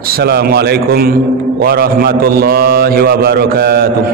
Assalamualaikum warahmatullahi wabarakatuh.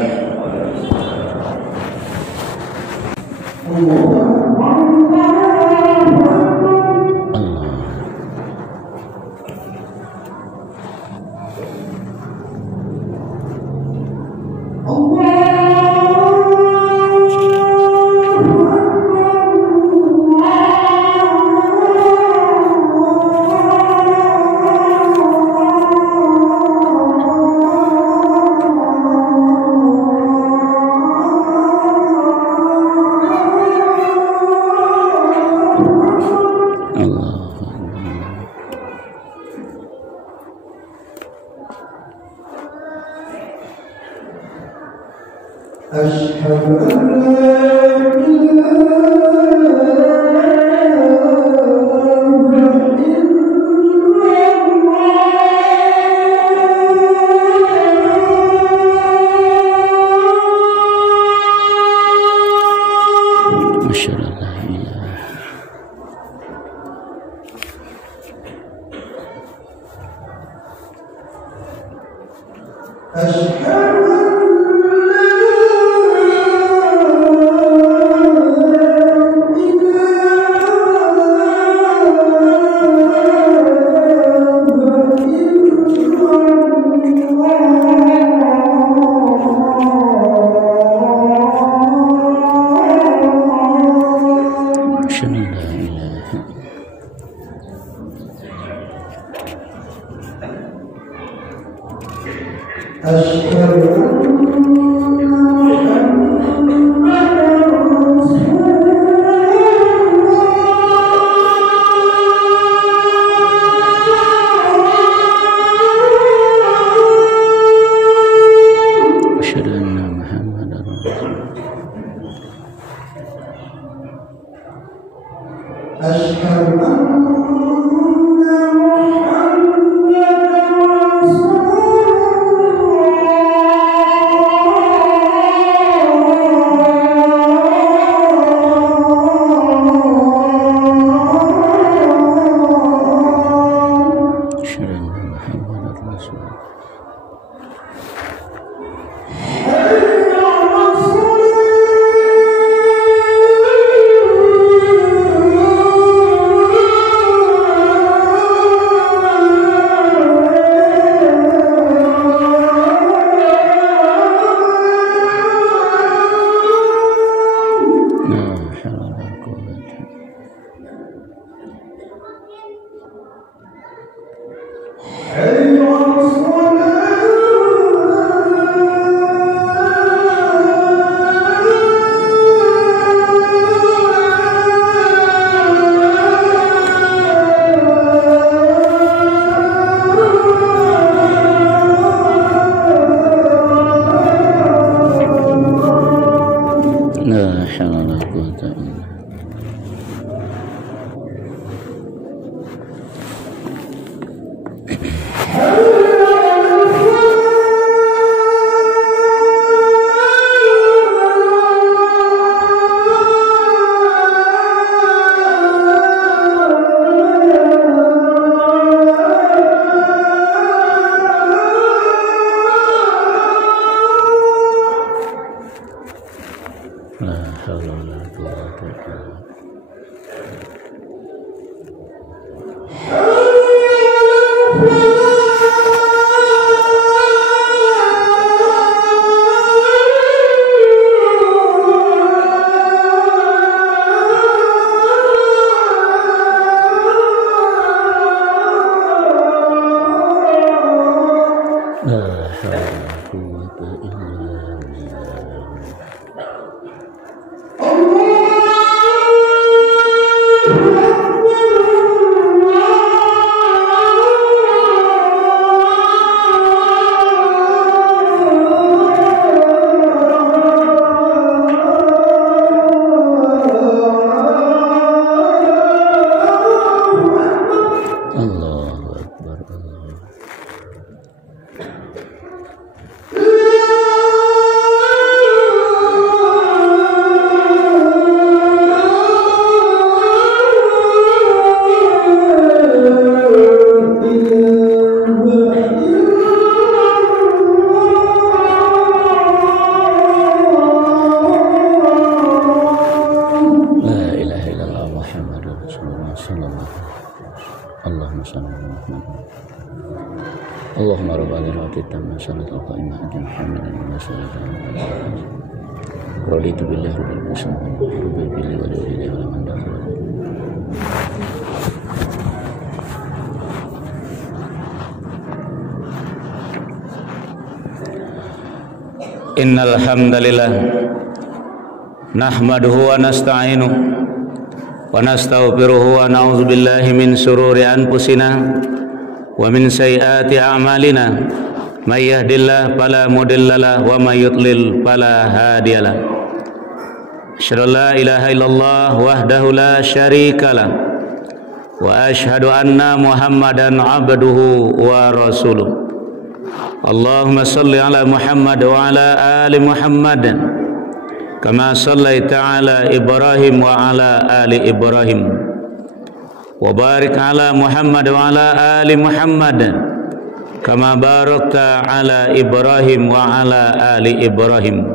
Allahu Akbar. اللهم رب هذه التامة صلاة القائمة على محمد وسلم رضيت بالله رب المسلمين رضيت بالله ولله ولمن دخل. Innal hamdalillah nahmaduhu wa nasta'inuhu wa nastaghfiruhu wa na'udzu billahi min shururi anfusina wa min sayyiati a'malina may yahdihillahu fala mudhillalah wa may yudlil fala hadiyalah. Asyhadu an la ilaha illallah wahdahu la syarikalah wa asyhadu anna Muhammadan abduhu wa rasuluh. Allahumma salli ala Muhammad wa ala ali Muhammad kama sallaita ala Ibrahim wa ala ali Ibrahim wa barik ala Muhammad wa ala ali Muhammad kama barakta ala Ibrahim wa ala ali Ibrahim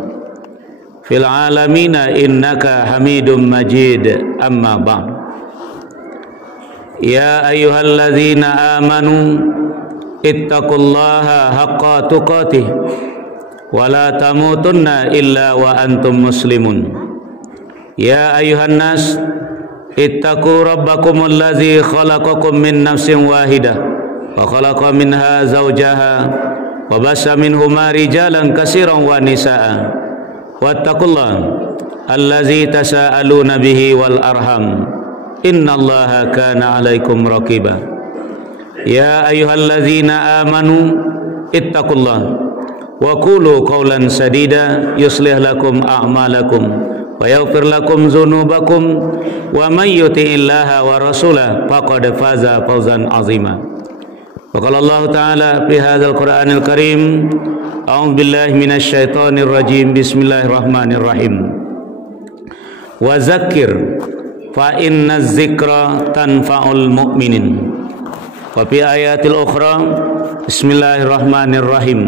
fil alamina innaka Hamidum Majid. Amma ba'd. Ya ayyuhalladzina amanu ittaqullaha haqqa tuqatih wa la tamutunna illa wa antum muslimun. Ya ayyuhan nas ittaqu rabbakumul ladzi khalaqakum min nafsin wahidah wa khalaqa minha zawjaha wa bassa minhuma rijalan katsiran wa nisaa wattaqullaha allazi tasaaluna bihi wal arham innallaha kana 'alaikum raqiba. Ya ayyuhalladzina amanu ittaqullaha wa qulu qawlan sadida yuslih lakum a'malakum wa yaghfir lakum dzunubakum wa may yuti'illaha wa rasulahu faqad faza fawzan 'azima. Wa qala Allah ta'ala fi hadzal Qur'anil Karim, a'udzu billahi minasy syaithanir rajim, bismillahirrahmanirrahim. Wa dzakkir fa innaz dzikra tanfa'ul mu'minin. Wa fi ayatil ukhra, bismillahirrahmanirrahim.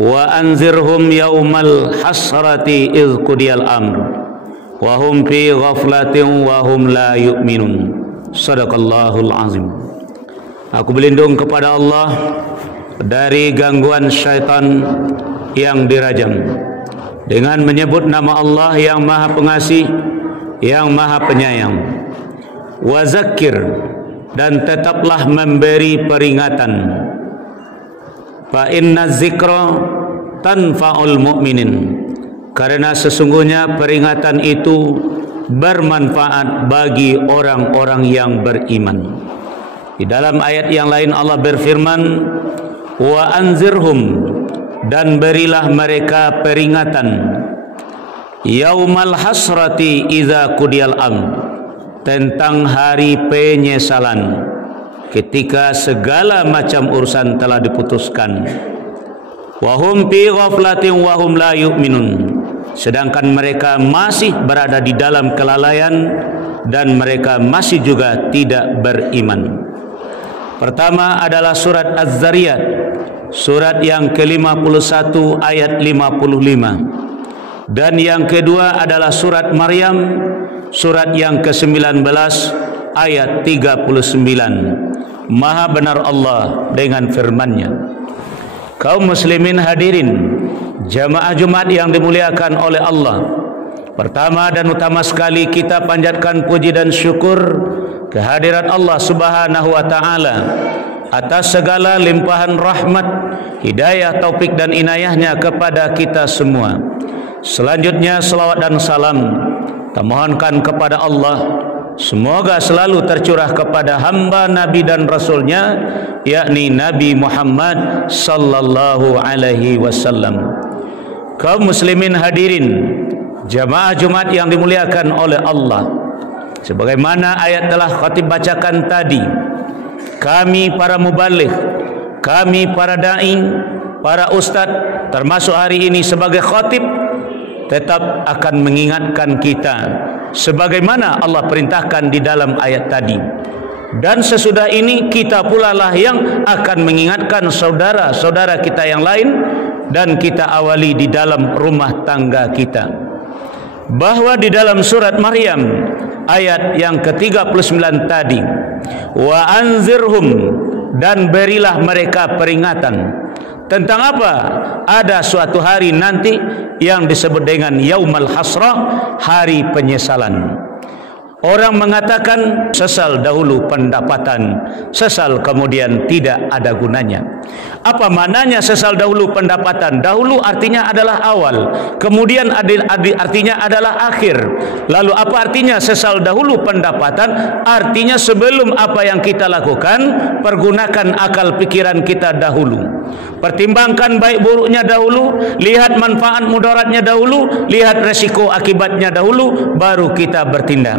Wa anzirhum yaumal hasrati idh qudiyal amr wa hum fi ghaflatin wa hum la yu'minun. Shadaqallahul azim. Aku berlindung kepada Allah dari gangguan syaitan yang dirajam dengan menyebut nama Allah yang Maha Pengasih, yang Maha Penyayang. Wa zakkir, dan tetaplah memberi peringatan. Fa inna dzikra tanfa'ul mu'minin, karena sesungguhnya peringatan itu bermanfaat bagi orang-orang yang beriman. Di dalam ayat yang lain Allah berfirman, wa anzirhum, dan berilah mereka peringatan, yaumal hasrati idza qudiyal amr, tentang hari penyesalan ketika segala macam urusan telah diputuskan. Wa hum fi ghaflatin wa hum la yu'minun, sedangkan mereka masih berada di dalam kelalaian dan mereka masih juga tidak beriman. Pertama adalah surat Az-Zariyat, surat yang ke-51 ayat 55. Dan yang kedua adalah surat Maryam, surat yang ke-19 ayat 39. Maha benar Allah dengan firman-Nya. Kaum muslimin hadirin jamaah Jumat yang dimuliakan oleh Allah, pertama dan utama sekali kita panjatkan puji dan syukur kehadirat Allah Subhanahu wa taala atas segala limpahan rahmat, hidayah, taufik dan inayahnya kepada kita semua. Selanjutnya salawat dan salam kita mohonkan kepada Allah, semoga selalu tercurah kepada hamba Nabi dan Rasulnya, yakni Nabi Muhammad sallallahu alaihi wasallam. Kaum muslimin hadirin jamaah Jumat yang dimuliakan oleh Allah, sebagaimana ayat telah khatib bacakan tadi, kami para mubaligh, kami para da'i, para ustadz, termasuk hari ini sebagai khatib, tetap akan mengingatkan kita sebagaimana Allah perintahkan di dalam ayat tadi. Dan sesudah ini kita pula lah yang akan mengingatkan saudara-saudara kita yang lain, dan kita awali di dalam rumah tangga kita, bahwa di dalam surat Maryam ayat yang ke-39 tadi, wa anzirhum, dan berilah mereka peringatan. Tentang apa? Ada suatu hari nanti yang disebut dengan Yaumul Hasrah, hari penyesalan. Orang mengatakan sesal dahulu pendapatan, sesal kemudian tidak ada gunanya. Apa maknanya sesal dahulu pendapatan? Dahulu artinya adalah awal, kemudian artinya adalah akhir. Lalu apa artinya sesal dahulu pendapatan? Artinya sebelum apa yang kita lakukan, pergunakan akal pikiran kita dahulu. Pertimbangkan baik buruknya dahulu, lihat manfaat mudaratnya dahulu, lihat resiko akibatnya dahulu, baru kita bertindak.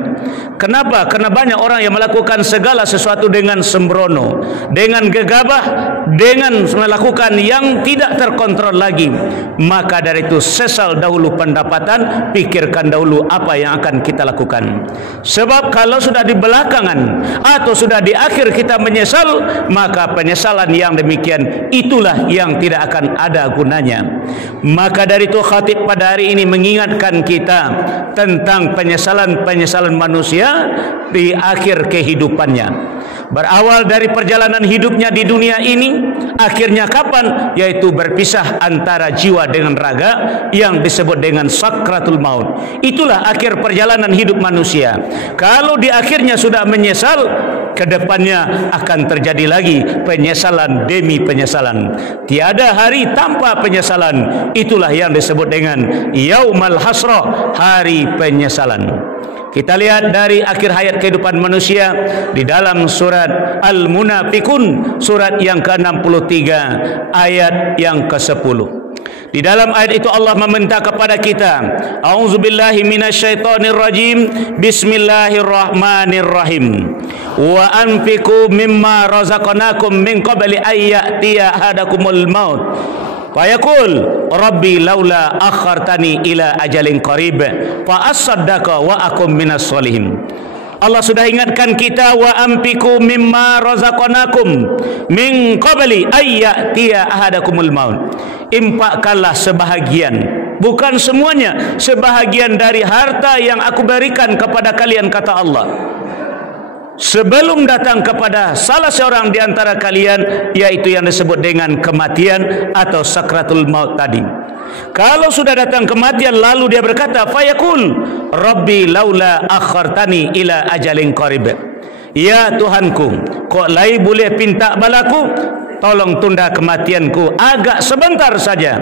Kenapa? Karena banyak orang yang melakukan segala sesuatu dengan sembrono, dengan gegabah, dengan melakukan yang tidak terkontrol lagi. Maka dari itu sesal dahulu pendapatan, pikirkan dahulu apa yang akan kita lakukan. Sebab kalau sudah di belakangan atau sudah di akhir kita menyesal, maka penyesalan yang demikian itulah yang tidak akan ada gunanya. Maka dari itu khatib pada hari ini mengingatkan kita tentang penyesalan-penyesalan manusia di akhir kehidupannya. Berawal dari perjalanan hidupnya di dunia ini, akhirnya kapan? Yaitu berpisah antara jiwa dengan raga yang disebut dengan sakratul maut. Itulah akhir perjalanan hidup manusia. Kalau di akhirnya sudah menyesal, kedepannya akan terjadi lagi penyesalan demi penyesalan. Tiada hari tanpa penyesalan. Itulah yang disebut dengan Yaumul Hasrah, hari penyesalan. Kita lihat dari akhir hayat kehidupan manusia di dalam surat Al-Munafikun, surat yang ke-63 ayat yang ke-10. Di dalam ayat itu Allah meminta kepada kita, A'udzubillahi minasyaitonirrajim, Bismillahirrahmanirrahim. Wa anfiqu mimma razaqnakum min qabli ayyatiya ahadakumul maut. Fayaqul Rabbi laula akhartani ila ajalin qarib fa asaddaqa wa akum minas solihin. Allah sudah ingatkan kita, wa ampiku mimma razaqnakum min qabli ayyatiya ahadakumul maut. Infakkanlah sebahagian, bukan semuanya, sebahagian dari harta yang aku berikan kepada kalian, kata Allah, sebelum datang kepada salah seorang di antara kalian, yaitu yang disebut dengan kematian atau sakratul maut tadi. Kalau sudah datang kematian lalu dia berkata, fayaqul Rabbi laula akhartani ila ajalin qarib. Ya Tuhanku, kok lai boleh pinta balaku, tolong tunda kematianku agak sebentar saja.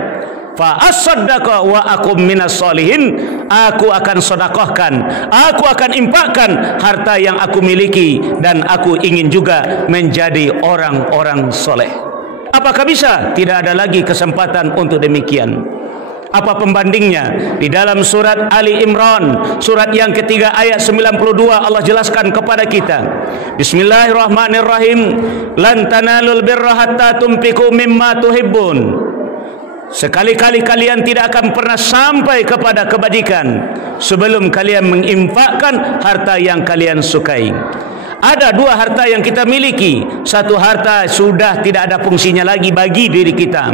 Fa asaddaqa wa akum minas solihin. Aku akan sedekahkan, aku akan infakkan harta yang aku miliki, dan aku ingin juga menjadi orang-orang soleh. Apakah bisa? Tidak ada lagi kesempatan untuk demikian. Apa pembandingnya? Di dalam surat Ali Imran, surat yang ketiga ayat 92, Allah jelaskan kepada kita, Bismillahirrahmanirrahim, lan tanalul birra hatta tunfiqu mimma tuhibbun. Sekali-kali kalian tidak akan pernah sampai kepada kebajikan sebelum kalian menginfakkan harta yang kalian sukai. Ada dua harta yang kita miliki. Satu harta sudah tidak ada fungsinya lagi bagi diri kita,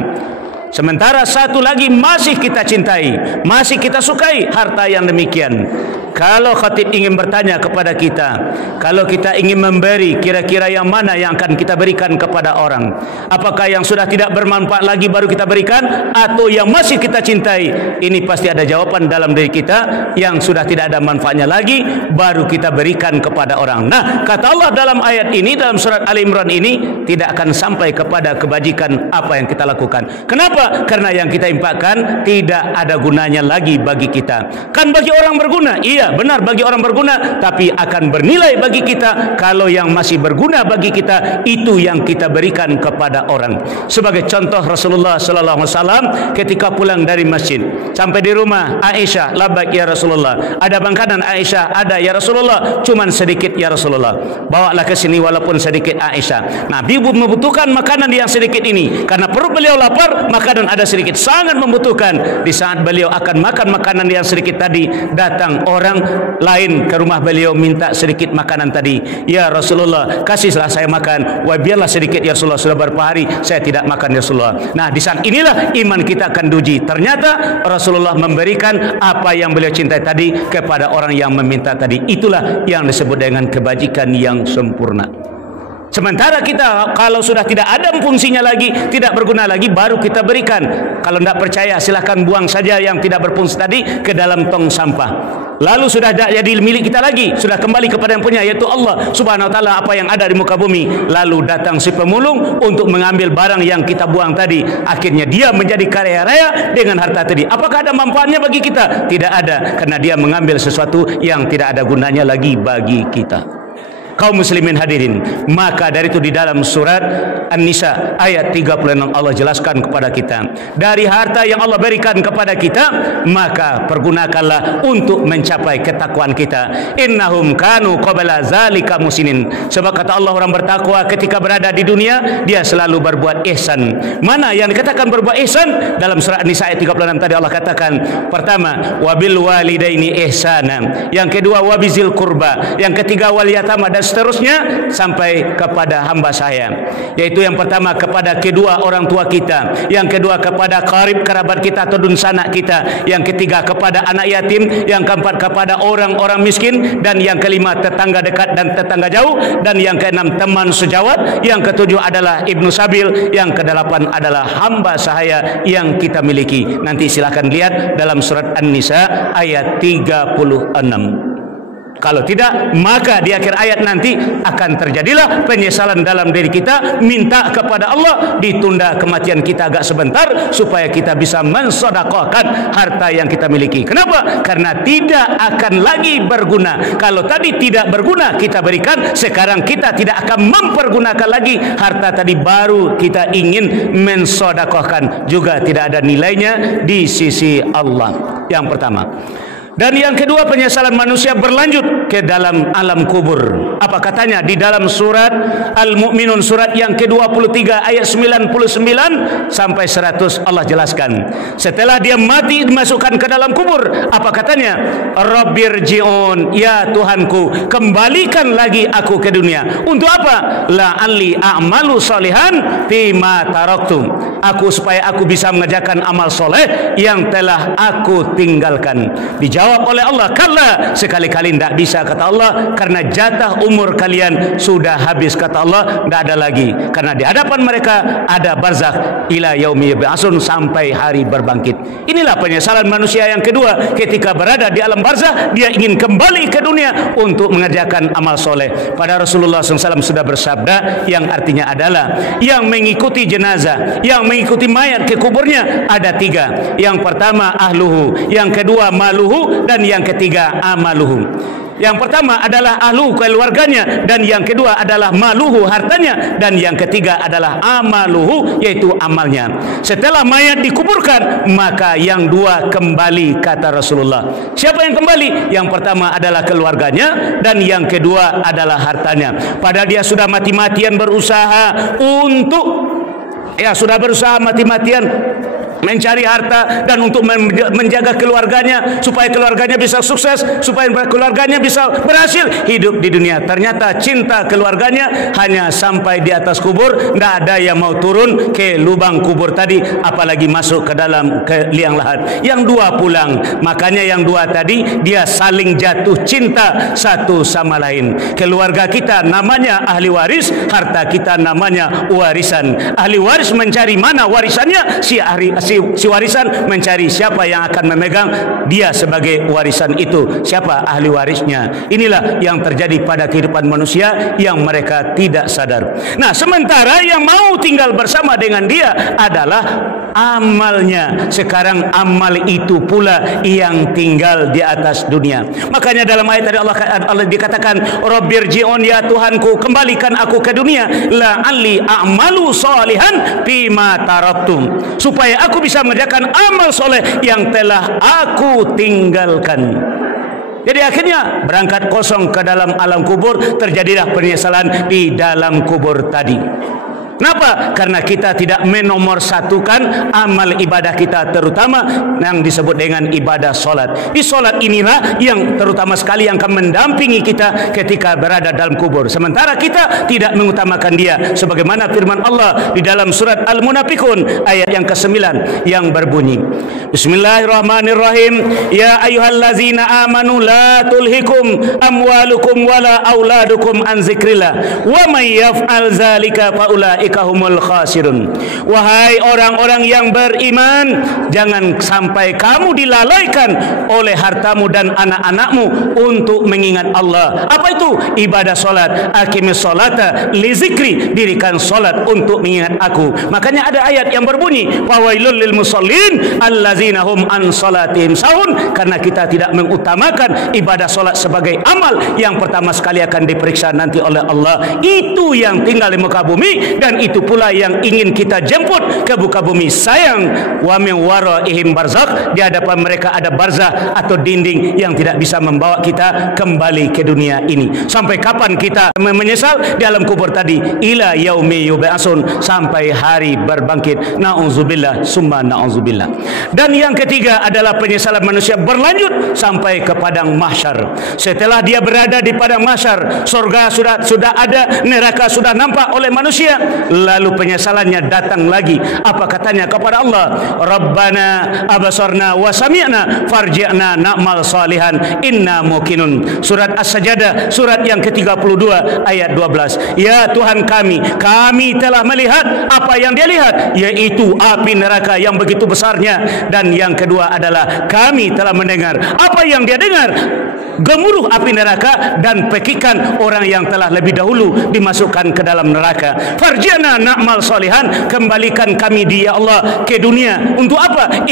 sementara satu lagi masih kita cintai, masih kita sukai. Harta yang demikian, kalau khatib ingin bertanya kepada kita, kalau kita ingin memberi, kira-kira yang mana yang akan kita berikan kepada orang? Apakah yang sudah tidak bermanfaat lagi baru kita berikan, atau yang masih kita cintai? Ini pasti ada jawaban dalam diri kita. Yang sudah tidak ada manfaatnya lagi baru kita berikan kepada orang. Nah, kata Allah dalam ayat ini, dalam surat Ali Imran ini, tidak akan sampai kepada kebajikan apa yang kita lakukan. Kenapa? Karena yang kita infakkan tidak ada gunanya lagi bagi kita. Kan bagi orang berguna, iya benar, bagi orang berguna, tapi akan bernilai bagi kita kalau yang masih berguna bagi kita itu yang kita berikan kepada orang. Sebagai contoh, Rasulullah sallallahu alaihi wasallam ketika pulang dari masjid sampai di rumah Aisyah, labbaik ya Rasulullah. Ada makanan? Aisyah, ada ya Rasulullah, cuman sedikit ya Rasulullah. Bawalah ke sini walaupun sedikit Aisyah. Nabi membutuhkan makanan yang sedikit ini karena perut beliau lapar, makanan ada sedikit, sangat membutuhkan. Di saat beliau akan makan makanan yang sedikit tadi, datang orang lain ke rumah beliau minta sedikit makanan tadi. Ya Rasulullah, kasihlah saya makan. Wah, biarlah sedikit ya Rasulullah, sudah beberapa hari saya tidak makan ya Rasulullah. Nah, di saat inilah iman kita akan diuji. Ternyata Rasulullah memberikan apa yang beliau cintai tadi kepada orang yang meminta tadi. Itulah yang disebut dengan kebajikan yang sempurna. Sementara kita kalau sudah tidak ada fungsinya lagi, tidak berguna lagi, baru kita berikan. Kalau tidak percaya silahkan buang saja yang tidak berfungsi tadi ke dalam tong sampah. Lalu sudah tidak jadi milik kita lagi, sudah kembali kepada yang punya, yaitu Allah Subhanahu wa taala, apa yang ada di muka bumi. Lalu datang si pemulung untuk mengambil barang yang kita buang tadi. Akhirnya dia menjadi kaya raya dengan harta tadi. Apakah ada manfaatnya bagi kita? Tidak ada, karena dia mengambil sesuatu yang tidak ada gunanya lagi bagi kita. Kaum muslimin hadirin, maka dari itu di dalam surat An-Nisa ayat 36 Allah jelaskan kepada kita, dari harta yang Allah berikan kepada kita, maka pergunakanlah untuk mencapai ketakwaan kita. Innahum kanu qabla zalika musinin. Sebab kata Allah, orang bertakwa ketika berada di dunia dia selalu berbuat ihsan. Mana yang dikatakan berbuat ihsan? Dalam surat An-Nisa ayat 36 tadi Allah katakan, pertama wabil walidaini ihsana, yang kedua wabizil kurba, yang ketiga wal yatama, dan seterusnya sampai kepada hamba saya. Yaitu yang pertama kepada kedua orang tua kita, yang kedua kepada karib kerabat kita atau dun sanak kita, yang ketiga kepada anak yatim, yang keempat kepada orang-orang miskin, dan yang kelima tetangga dekat dan tetangga jauh, dan yang keenam teman sejawat, yang ketujuh adalah ibnu sabil, yang kedelapan adalah hamba sahaya yang kita miliki. Nanti silakan lihat dalam surat An-Nisa ayat 36. Kalau tidak, maka di akhir ayat nanti akan terjadilah penyesalan dalam diri kita. Minta kepada Allah ditunda kematian kita agak sebentar supaya kita bisa mensedekahkan harta yang kita miliki. Kenapa? Karena tidak akan lagi berguna. Kalau tadi tidak berguna kita berikan, sekarang kita tidak akan mempergunakan lagi harta tadi, baru kita ingin mensedekahkan, juga tidak ada nilainya di sisi Allah. Yang pertama. Dan yang kedua, penyesalan manusia berlanjut ke dalam alam kubur. Apa katanya di dalam surat Al-Mu'minun, surat yang ke-23 ayat 99 sampai 100, Allah jelaskan. Setelah dia mati dimasukkan ke dalam kubur, apa katanya? Rabbirji'un, ya Tuhanku, kembalikan lagi aku ke dunia. Untuk apa? La'alli a'malu salihan fima taraktum. Aku supaya aku bisa mengerjakan amal soleh yang telah aku tinggalkan. Dijawab oleh Allah, kalla, sekali-kali tidak bisa, kata Allah, karena jatah umur kalian sudah habis, kata Allah, tidak ada lagi. Karena di hadapan mereka ada barzakh ila yaumi yub'atsun, sampai hari berbangkit. Inilah penyesalan manusia yang kedua. Ketika berada di alam barzakh, dia ingin kembali ke dunia untuk mengerjakan amal soleh. Pada Rasulullah SAW sudah bersabda, yang artinya adalah yang mengikuti jenazah, yang mengikuti mayat ke kuburnya ada tiga. Yang pertama ahluhu, yang kedua maluhu, dan yang ketiga amaluhu. Yang pertama adalah ahlu, keluarganya, dan yang kedua adalah maluhu, hartanya, dan yang ketiga adalah amaluhu, yaitu amalnya. Setelah mayat dikuburkan, maka yang dua kembali, kata Rasulullah. Siapa yang kembali? Yang pertama adalah keluarganya, dan yang kedua adalah hartanya. Padahal dia sudah mati-matian berusaha untuk, sudah berusaha mati-matian mencari harta dan untuk menjaga keluarganya, supaya keluarganya bisa sukses, supaya keluarganya bisa berhasil hidup di dunia. Ternyata cinta keluarganya hanya sampai di atas kubur, tidak ada yang mau turun ke lubang kubur tadi, apalagi masuk ke dalam ke liang lahat. Yang dua pulang, makanya yang dua tadi dia saling jatuh cinta satu sama lain. Keluarga kita namanya ahli waris, harta kita namanya warisan. Ahli waris mencari mana warisannya, si warisan mencari siapa yang akan memegang dia sebagai warisan itu, siapa ahli warisnya. Inilah yang terjadi pada kehidupan manusia yang mereka tidak sadar. Nah, sementara yang mau tinggal bersama dengan dia adalah amalnya. Sekarang amal itu pula yang tinggal di atas dunia. Makanya dalam ayat tadi Allah dikatakan, Rabbirji'un, ya Tuhanku, kembalikan aku ke dunia, la'alli a'malu salihan fima taraktum, supaya aku bisa mengerjakan amal soleh yang telah aku tinggalkan. Jadi akhirnya berangkat kosong ke dalam alam kubur, terjadilah penyesalan di dalam kubur tadi. Kenapa? Karena kita tidak menomorsatukan amal ibadah kita, terutama yang disebut dengan ibadah solat. Di solat inilah yang terutama sekali yang akan mendampingi kita ketika berada dalam kubur. Sementara kita tidak mengutamakan dia, sebagaimana firman Allah di dalam surat Al-Munafiqun ayat yang ke-9 yang berbunyi, Bismillahirrahmanirrahim, ya ayyuhallazina amanu la tulhikum amwalukum wala auladukum an zikrillah wa may yaf'al zalika faulaika humul khasirun. Wahai orang-orang yang beriman, jangan sampai kamu dilalaikan oleh hartamu dan anak-anakmu untuk mengingat Allah. Apa itu? Ibadah solat. Aqimis solata li zikri, dirikan solat untuk mengingat aku. Makanya ada ayat yang berbunyi, fawailul lil musallin allazina hum an salatihim sahun. Karena kita tidak mengutamakan ibadah solat sebagai amal yang pertama sekali akan diperiksa nanti oleh Allah. Itu yang tinggal di muka bumi, dan itu pula yang ingin kita jemput ke muka bumi. Sayang, wa min waraihim barzakh, di hadapan mereka ada barzakh atau dinding yang tidak bisa membawa kita kembali ke dunia ini. Sampai kapan kita menyesal di alam kubur tadi? Ila yaumi yub'atsun, sampai hari berbangkit. Na'udzubillah summa na'udzubillah. Dan yang ketiga adalah penyesalan manusia berlanjut sampai ke padang mahsyar. Setelah dia berada di padang mahsyar, surga sudah ada, neraka sudah nampak oleh manusia, lalu penyesalannya datang lagi. Apa katanya kepada Allah? Rabbana abasarna wa sami'na farji'na na'mal salihan inna muqinun. Surat As-Sajdah, surat yang ke-32 ayat 12. Ya Tuhan kami telah melihat apa yang dia lihat, yaitu api neraka yang begitu besarnya. Dan yang kedua adalah kami telah mendengar apa yang dia dengar, gemuruh api neraka dan pekikan orang yang telah lebih dahulu dimasukkan ke dalam neraka. Farji'na na'mal salihan, kembalikan kami dia Allah ke dunia. Untuk apa?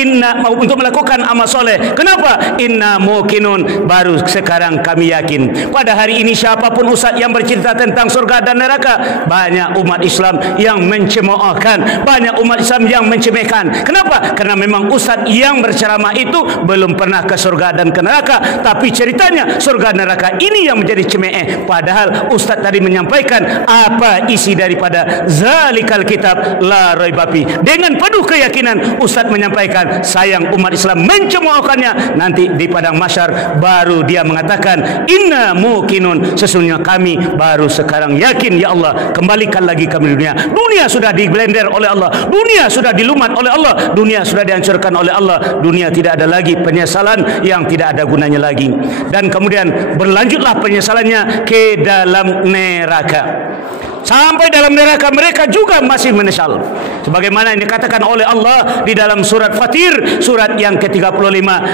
Untuk melakukan amal soleh. Kenapa? Inna muqinun, baru sekarang kami yakin. Pada hari ini siapapun ustaz yang bercerita tentang surga dan neraka, banyak umat Islam yang mencemoohkan, banyak umat Islam yang mencemehkan. Kenapa? Karena memang ustaz yang berceramah itu belum pernah ke surga dan ke neraka, tapi ceritanya surga neraka ini yang menjadi cemeh. Padahal ustaz tadi menyampaikan apa isi daripada zalikal kitab la raibafi. Dengan penuh keyakinan ustaz menyampaikan, sayang umat Islam mencemoohkannya. Nanti di padang mahsyar baru dia mengatakan inna muqinun, sesungguhnya kami baru sekarang yakin ya Allah, kembalikan lagi kami dunia. Dunia sudah diblender oleh Allah, dunia sudah dilumat oleh Allah, dunia sudah dihancurkan oleh Allah. Dunia tidak ada lagi penyesalan yang tidak ada gunanya lagi. Dan kemudian berlanjutlah penyesalannya ke dalam neraka. Sampai dalam neraka mereka juga masih menyesal, sebagaimana yang dikatakan oleh Allah di dalam surat Fatir, surat yang ke-35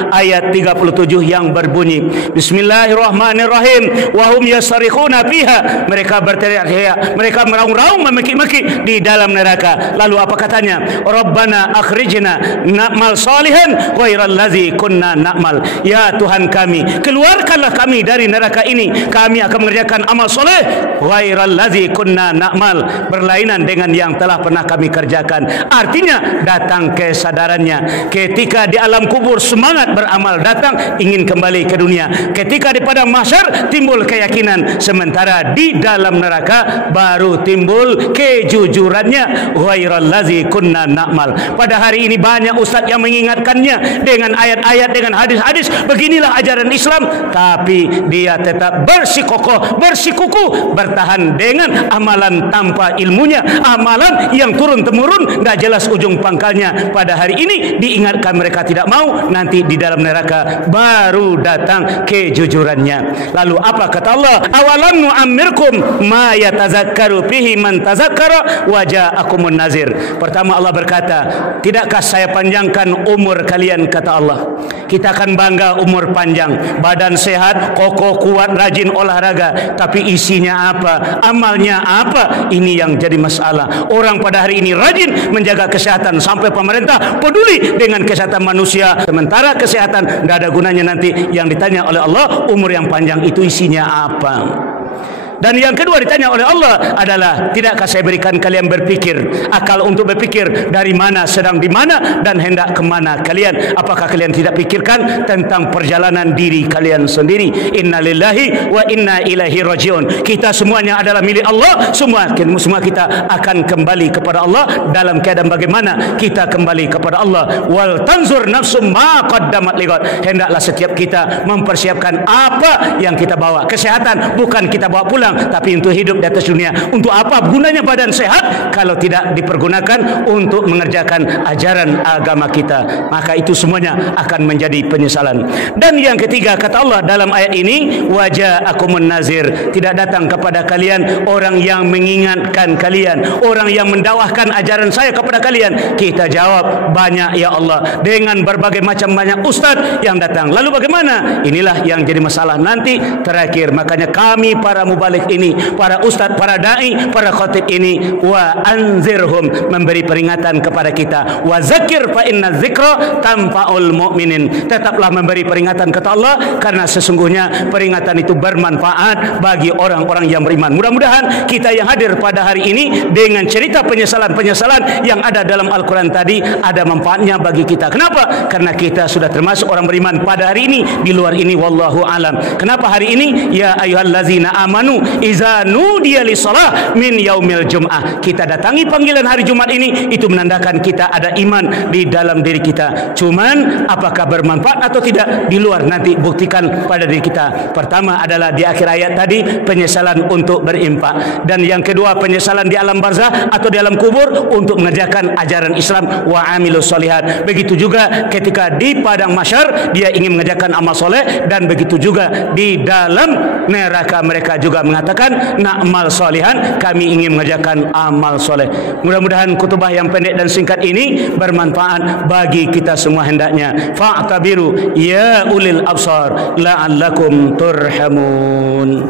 ayat 37 yang berbunyi, Bismillahirrahmanirrahim, wa hum yasrikhuna fiha, mereka berteriak-teriak, mereka meraung-raung, memekik-mekik di dalam neraka. Lalu apa katanya? Rabbana akhrijna na'mal salihan ghairal ladzi kunna na'mal. Ya Tuhan kami, keluarkanlah kami dari neraka ini, kami akan mengerjakan amal soleh ghairal ladzi kunna na'mal, berlainan dengan yang telah pernah kami kerjakan. Artinya datang kesadarannya ketika di alam kubur, semangat beramal datang, ingin kembali ke dunia. Ketika di padang mahsyar timbul keyakinan, sementara di dalam neraka baru timbul kejujurannya, ghairal ladzi kunna na'mal. Pada hari ini banyak ustaz yang mengingatkannya dengan ayat-ayat, dengan hadis-hadis, beginilah ajaran Islam, tapi dia tetap bersikukuh bertahan dengan amalan tanpa ilmunya, amalan yang turun-temurun, tidak jelas ujung pangkalnya. Pada hari ini diingatkan, mereka tidak mau, nanti di dalam neraka baru datang kejujurannya. Lalu apa kata Allah? Awalam nu'ammirkum ma yatazakkaru fihi man tazakkara wa ja'akumun nazir. Pertama Allah berkata, tidakkah saya panjangkan umur kalian? Kata Allah, kita akan bangga umur panjang, badan sehat, kokoh, kuat, rajin olahraga, tapi isinya apa? Amalnya apa? Ini yang jadi masalah. Orang pada hari ini rajin menjaga kesehatan, sampai pemerintah peduli dengan kesehatan manusia, sementara kesehatan tidak ada gunanya. Nanti yang ditanya oleh Allah, umur yang panjang itu isinya apa? Dan yang kedua ditanya oleh Allah adalah, tidakkah saya berikan kalian berpikir, akal untuk berpikir dari mana, sedang di mana, dan hendak kemana kalian? Apakah kalian tidak pikirkan tentang perjalanan diri kalian sendiri? Inna lillahi wa inna ilaihi rajiun. Kita semuanya adalah milik Allah. Semua kita akan kembali kepada Allah. Dalam keadaan bagaimana kita kembali kepada Allah? Wal tanzur nafsum ma qaddamat lighad. Hendaklah setiap kita mempersiapkan apa yang kita bawa. Kesehatan bukan kita bawa pulang, tapi untuk hidup di atas dunia. Untuk apa gunanya badan sehat kalau tidak dipergunakan untuk mengerjakan ajaran agama kita? Maka itu semuanya akan menjadi penyesalan. Dan yang ketiga, kata Allah dalam ayat ini, waja'akumun nazir. Tidak datang kepada kalian orang yang mengingatkan kalian, orang yang mendakwahkan ajaran saya kepada kalian. Kita jawab, banyak ya Allah, dengan berbagai macam banyak ustaz yang datang. Lalu bagaimana? Inilah yang jadi masalah nanti terakhir. Makanya kami para mubalik ini, para ustaz, para dai, para khatib ini, wa anzirhum, memberi peringatan kepada kita. Wa zakir fa inna dzikra tanfa'ul mu'minin. Tetaplah memberi peringatan kata Allah, karena sesungguhnya peringatan itu bermanfaat bagi orang-orang yang beriman. Mudah-mudahan kita yang hadir pada hari ini dengan cerita penyesalan-penyesalan yang ada dalam Al-Quran tadi ada manfaatnya bagi kita. Kenapa? Karena kita sudah termasuk orang beriman pada hari ini. Di luar ini wallahu alam. Kenapa hari ini? Ya ayyuhallazina amanu iza nudiya lis-shalah min yaumil jum'ah. Kita datangi panggilan hari Jumat ini, itu menandakan kita ada iman di dalam diri kita. Cuman apakah bermanfaat atau tidak, di luar nanti buktikan pada diri kita. Pertama adalah di akhir ayat tadi, penyesalan untuk berinfak. Dan yang kedua, penyesalan di alam barzah atau di alam kubur untuk mengerjakan ajaran Islam, wa amilus solihat. Begitu juga ketika di padang mahsyar dia ingin mengerjakan amal soleh, dan begitu juga di dalam neraka mereka juga mengatakan na'mal solihan, kami ingin mengerjakan amal soleh. Mudah-mudahan khutbah yang pendek dan singkat ini bermanfaat bagi kita semua hendaknya. Fa'tabiru ya ulil absar la'allakum turhamun.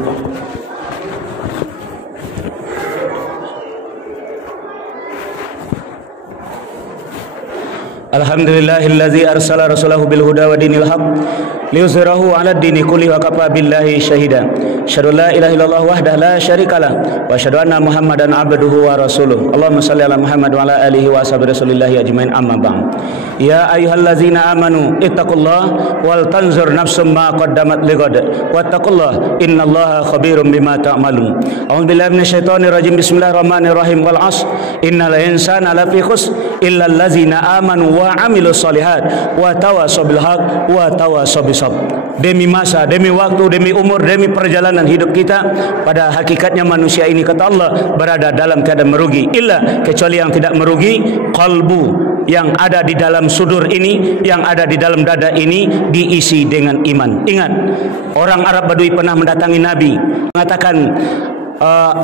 Alhamdulillahillazi arsala rasulahu bil huda wa dinil haq liyuzhirahu 'ala ad-dini kulli wa kafa billahi shahida. Asyhadu la ilaha illallah wahdahu la syarikalah wa asyhadu anna Muhammadan abduhu wa rasuluh. Allahumma shalli ala Muhammad wa ala alihi wa ashabi rasulillahi ajmain, amma ba'd. Ya ayyuhallazina amanu ittaqullaha wal tanzur nafsum ma qaddamat lighad wattaqullaha innallaha khabirum bima ta'malun. A'udzu billahi minasyaitonir rajim. Bismillahirrahmanirrahim. Wal 'ashr innal insana lafi khusr illal ladzina amanu wa amilus solihat wa tawasaw bil haq wa tawasaw bis sabr. Demi masa, demi waktu, demi umur, demi perjalanan hidup kita, pada hakikatnya manusia ini kata Allah berada dalam keadaan merugi, illa kecuali yang tidak merugi, qalbu, yang ada di dalam sudur ini, yang ada di dalam dada ini diisi dengan iman. Ingat, orang Arab Badui pernah mendatangi Nabi, mengatakan,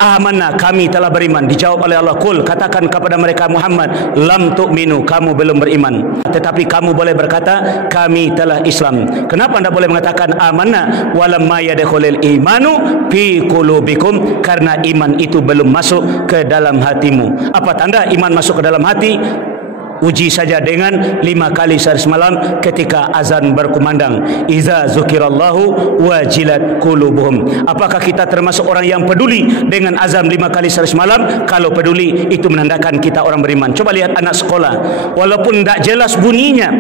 amanna, kami telah beriman. Dijawab oleh Allah, qul, katakan kepada mereka Muhammad, lam tu'minu, kamu belum beriman, tetapi kamu boleh berkata kami telah Islam. Kenapa anda boleh mengatakan amanna walamma yadkhulul imanu fi qulubikum? Karena iman itu belum masuk ke dalam hatimu. Apa tanda iman masuk ke dalam hati? Uji saja dengan 5 kali sehari semalam ketika azan berkumandang, iza zukirallahu wajilat qulubuhum. Apakah kita termasuk orang yang peduli dengan azan 5 kali sehari semalam? Kalau peduli, itu menandakan kita orang beriman. Coba lihat anak sekolah, walaupun tidak jelas bunyinya,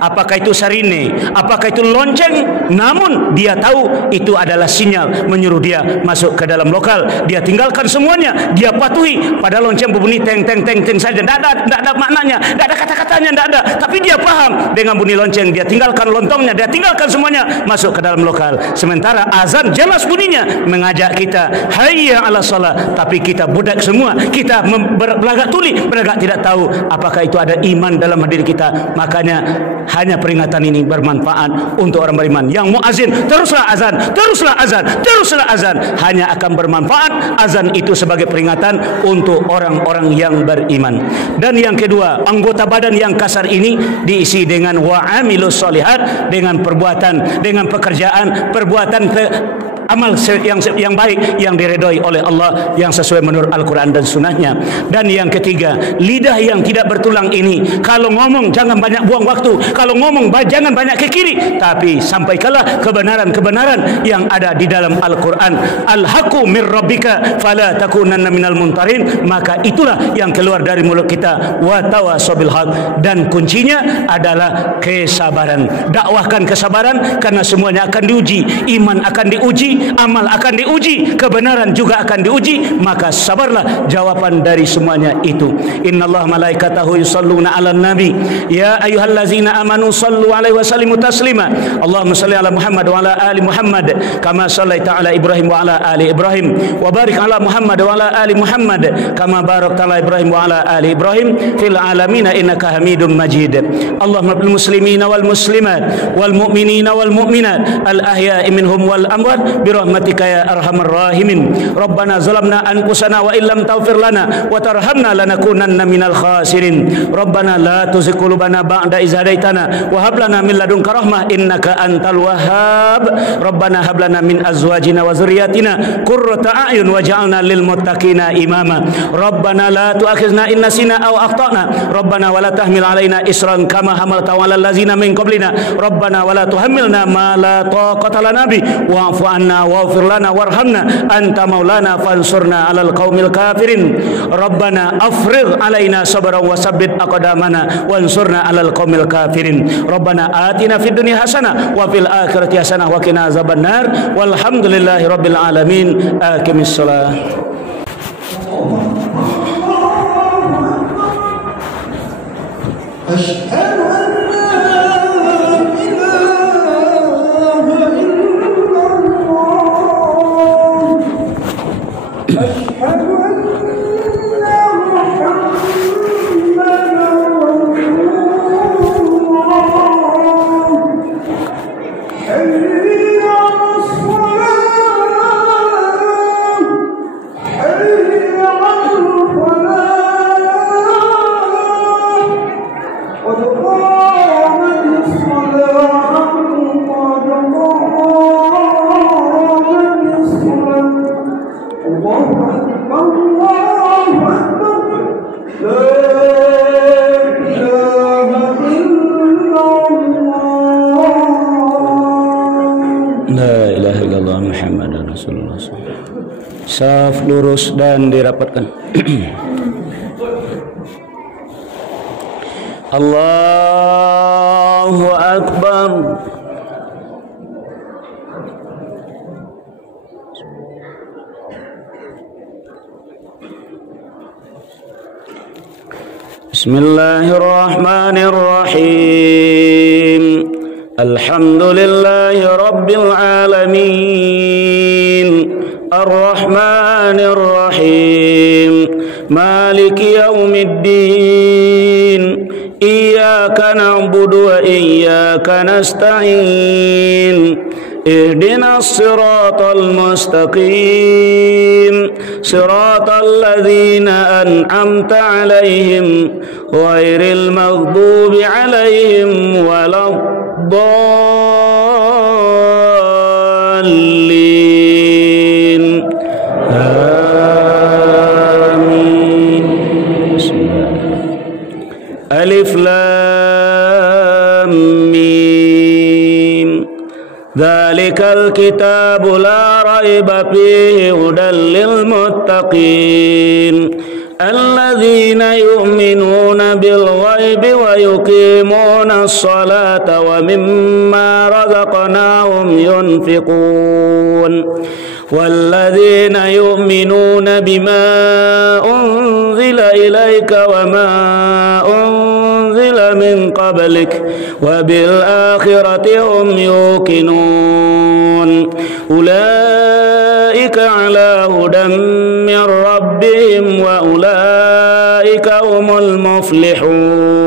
apakah itu sarine, apakah itu lonceng, namun dia tahu itu adalah sinyal menyuruh dia masuk ke dalam lokal. Dia tinggalkan semuanya, dia patuhi. Pada lonceng berbunyi teng teng teng teng saja, tidak ada maknanya, tidak ada kata-katanya, tidak ada, tapi dia paham dengan bunyi lonceng. Dia tinggalkan lontongnya, dia tinggalkan semuanya, masuk ke dalam lokal. Sementara azan jelas bunyinya, mengajak kita hayya ala salat, tapi kita budak semua, kita berlagak tuli, berlagak tidak tahu apakah itu ada iman dalam diri kita. Makanya hanya peringatan ini bermanfaat untuk orang beriman. Yang muazin, teruslah azan, teruslah azan, teruslah azan, hanya akan bermanfaat azan itu sebagai peringatan untuk orang-orang yang beriman. Dan yang kedua, anggota badan yang kasar ini diisi dengan wa'amilus solihat, dengan perbuatan, dengan pekerjaan, perbuatan amal yang baik yang diredai oleh Allah, yang sesuai menurut Al-Quran dan Sunnahnya. Dan yang ketiga, lidah yang tidak bertulang ini, kalau ngomong jangan banyak buang waktu, kalau ngomong jangan banyak ke kiri, tapi sampaikanlah kebenaran-kebenaran yang ada di dalam Al-Quran. Al-haqqu mir rabbika fala takunanna minal muntarin, maka itulah yang keluar dari mulut kita. Wa tawasabil haq, dan kuncinya adalah kesabaran. Dakwahkan kesabaran, karena semuanya akan diuji. Iman akan diuji, amal akan diuji, kebenaran juga akan diuji. Maka sabarlah jawaban dari semuanya itu. Innallaha malaikatahu yusalluna 'alan nabi ya ayyuhallazina amanu sallu 'alaihi wa sallimu taslima. Allahumma shalli 'ala Muhammad wa 'ala ali Muhammad kama shallaita 'ala Ibrahim wa 'ala ali Ibrahim wa barik 'ala Muhammad wa 'ala ali Muhammad kama barakta 'ala Ibrahim wa 'ala ali Ibrahim fil alamin innaka Hamidum Majid. Allahumma bil muslimina wal muslimat wal mu'minina wal mu'minat al ahya'i minhum wal amwat bi rahmatika ya arhamar rahimin. Rabbana zalamna anfusana wa illam taghfir lana wa tarhamna lanakunanna minal khasirin. Rabbana la tuzigh qulubana ba'da idh hadaitana wa hab lana min ladunka rahmah innaka antal wahhab. Rabbana hab lana min azwajina wa dhurriyyatina qurrata a'yun waj'alna lil muttaqina imama. Rabbana la tu'akhizna in nasina aw akhtana. Rabbana wa la tahmil alaina isran kama hamaltahu 'alal ladzina min qablina. Rabbana wa la tuhammilna ma la taqata lana bi wa'fu 'anna waghfir lana warhamna anta maulana fansurna 'alal qaumil kafirin. Rabbana afrigh 'alaina sabran wa sabbit aqdamana wansurna 'alal qaumil kafirin. Rabbana atina fid dunya hasanah wa fil akhirati hasanah wa qina azabannar. Walhamdulillahi rabbil alamin. Aqimis shalah. Asyhadu an la ilaha illallah. Asyhadu anna Muhammadan rasulullah. Hayya 'alas salah, hayya 'alal falah. La ilaha illallah Muhammadan Rasulullah. Saf lurus dan dirapatkan. Allahu Akbar. Bismillahirrahmanirrahim. Alhamdulillahi rabbil alamin. Ar-Rahmanir Rahim. Maliki yaumiddin. Iyyaka na'budu wa iyyaka nasta'in. Ihdinas siratal mustaqim. Siratal ladzina an'amta 'alaihim ghairil maghdubi 'alaihim waladdallin. Amin. Alif Lam Mim. Dzalikal kitabu la raiba fihi hudan lil muttaqin. Alladzina yu'minuna bil ghaibi wa yuqimuna as-salata wa mimma razaqnahum yunfiqun. Walladzina yu'minuna bima unzila ilayka wa ma unzila min qablik wa bil akhirati hum yuqinun. Ulaika ala hudan min rabbihim wa ulaika humul muflihun.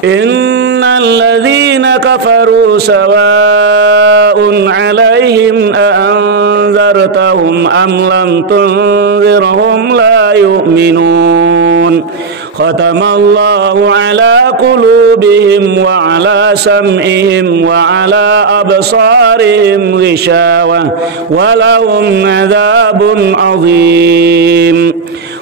Innal ladzina kafaru sawa'un 'alaihim a anzartahum am lam tunzirhum la yu'minun. ختم الله على قلوبهم وعلى سمعهم وعلى أبصارهم غشاوة ولهم عذاب عظيم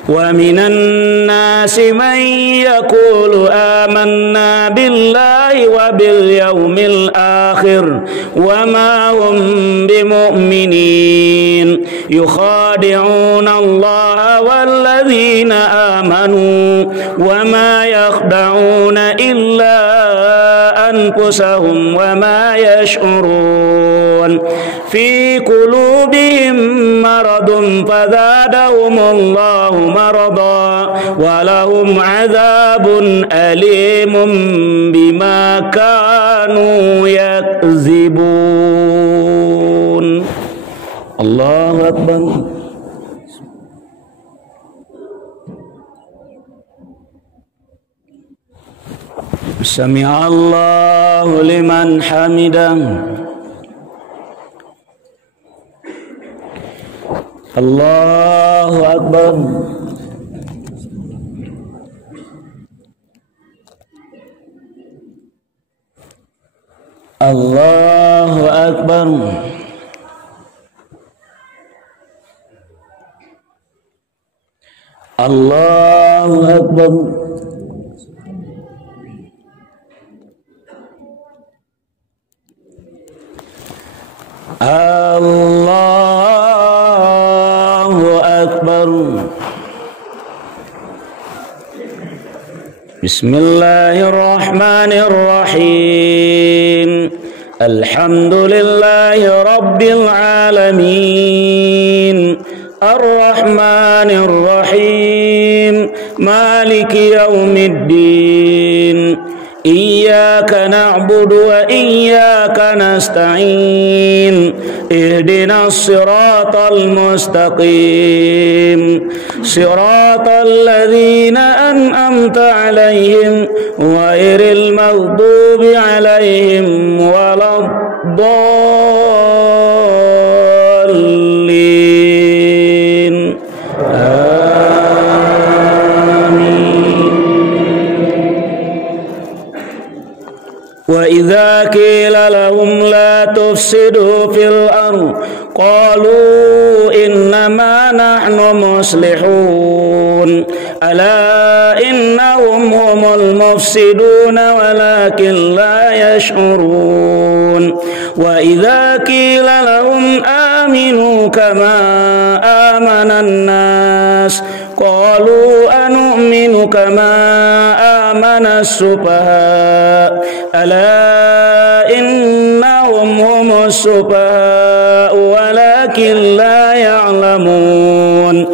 ومن الناس من يقول آمنا بالله وباليوم الآخر وما هم بمؤمنين يخادعون الله والذين آمنوا وما يخدعون إلا أنفسهم وما يشعرون في قلوبهم مرض فزادهم الله مرضا ولهم عذاب أليم بما كانوا يكذبون. الله أكبر. سمع الله لمن حمده. الله أكبر. الله أكبر. الله أكبر. الله أكبر. بسم الله الرحمن الرحيم. الحمد لله رب العالمين الرحمن الرحيم مالك يوم الدين إياك نعبد وإياك نستعين اهدنا الصراط المستقيم صراط الذين أنعمت عليهم غير المغضوب عليهم ولا الضالين. وإذا قيل لهم لا تفسدوا في الأرض قالوا إنما نحن مصلحون ألا إنهم هم المفسدون ولكن لا يشعرون. وإذا قيل لهم آمنوا كما آمن الناس قالوا أنؤمن كما آمن السفهاء ألا إنهم هم السفهاء ولكن لا يعلمون.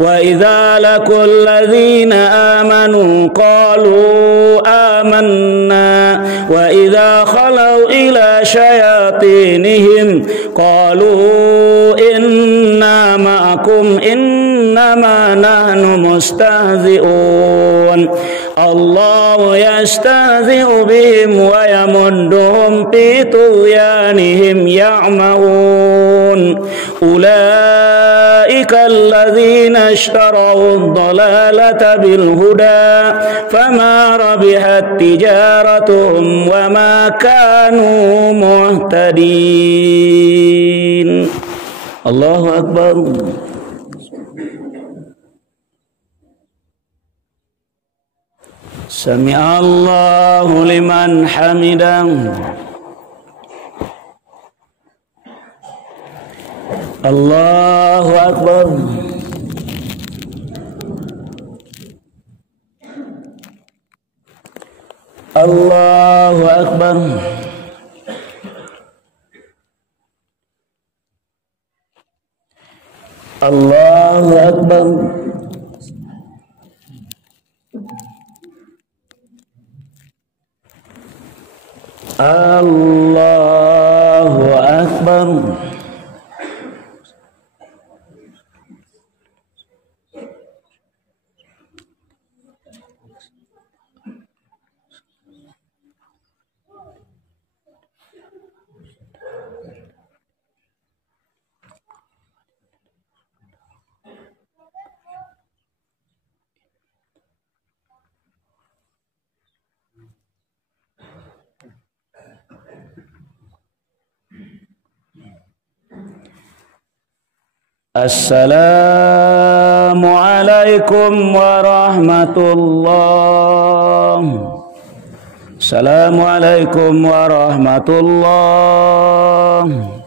وإذا لقوا الذين آمنوا قالوا آمنا وإذا خلوا إلى شياطينهم قالوا إنا معكم إنما نحن مستهزئون الله يستهزئ بهم ويمدهم في طغيانهم يعمهون. أولئك الذين اشتروا الضلالة بالهدى فما ربحت تجارتهم وما كانوا مهتدين. الله أكبر. سمع الله لمن حمده. الله أكبر. الله أكبر. الله أكبر. الله أكبر. Assalamualaikum warahmatullahi. Assalamualaikum warahmatullahi.